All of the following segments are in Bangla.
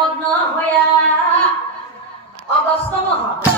মগ্ন হইয়া অবস্থম হবে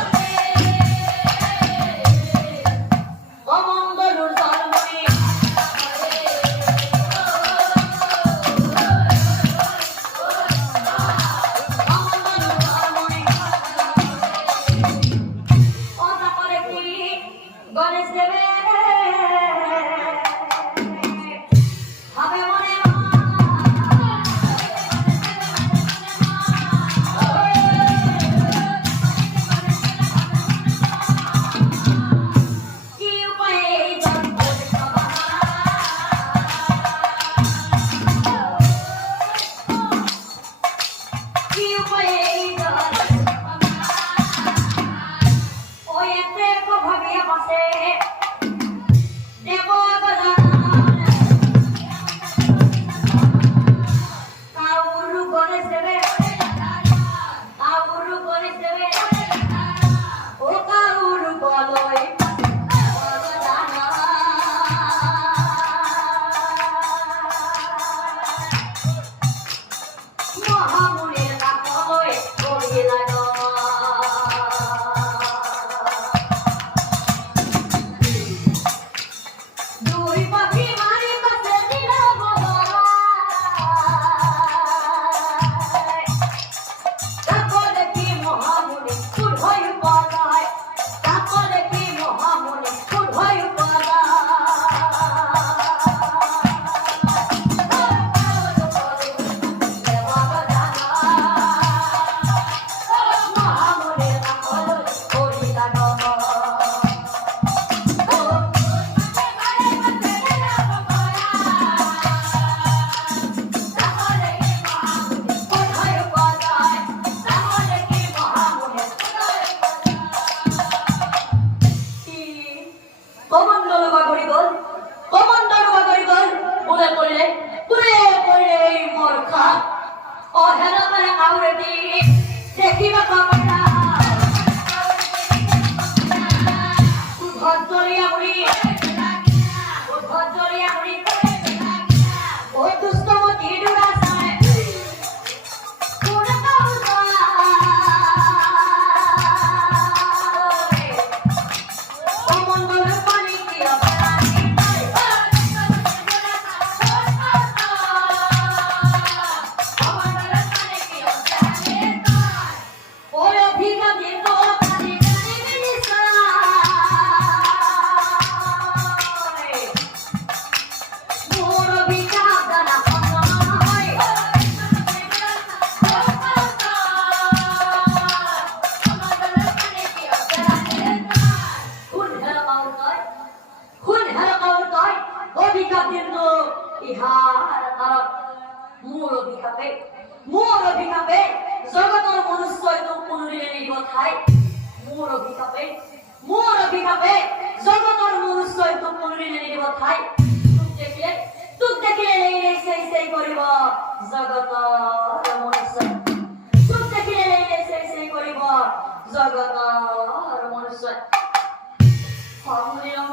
কমন্ডল বাগরিগল কমন্ডল বাগরিগল উড়ে পড়লে উড়ে পড়লে মরখা। ও হেনা মানে আউরে দিয়ে ದಾತೆ ಮೂರು ಬಿಕಪೆ ಜಗತ್ತನ ಮನಸ್ಸು ಆಯ್ತು ಪುನರಿಯಲ್ಲಿ ಇವತ್ತಾಯ್ ಮೂರು ಬಿಕಪೆ ಮೂರು ಬಿಕಪೆ জগতর মনুষ্য তো পুনরি নেই কথাই তুক দেখলে তুক দেখলে নেই নেই সেই সেই করিব জগতর মনুষ্য তুক দেখলে নেই নেই সেই সেই করিব জগতর মনুষ্য ফাউনিয়ম